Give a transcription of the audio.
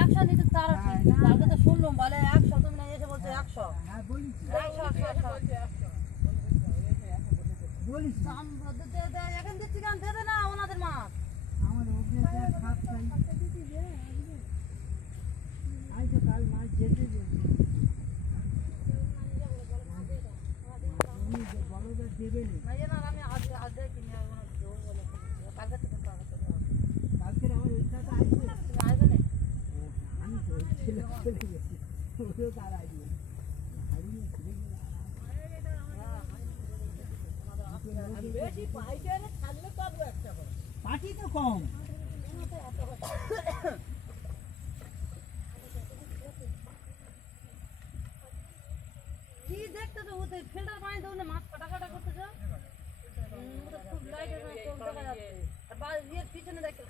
একশো নিতে তার কালকে তো শুনলাম বলে 100 তুমি না এসে বলছো 100 এখন দিচ্ছি কেন দেবে না ওনাদের মাছ আমার কাল মাছ যেতে বড়দের দেবে না আমি আজ কিনে কালকে থেকে কালকের আমার ইচ্ছাটা আসবে আসবে না আমি তো ছেলে চলে গেছি ওদেরও তার আসবে হারিয়ে ফিরে গেলে পাটি তো কম কি দেখতেছো ওতে ফিল্টার পানি দাও না মাছ কাটা করতেছো খুব লাইট দেখা যাচ্ছে আর ইয়ের পিছনে দেখো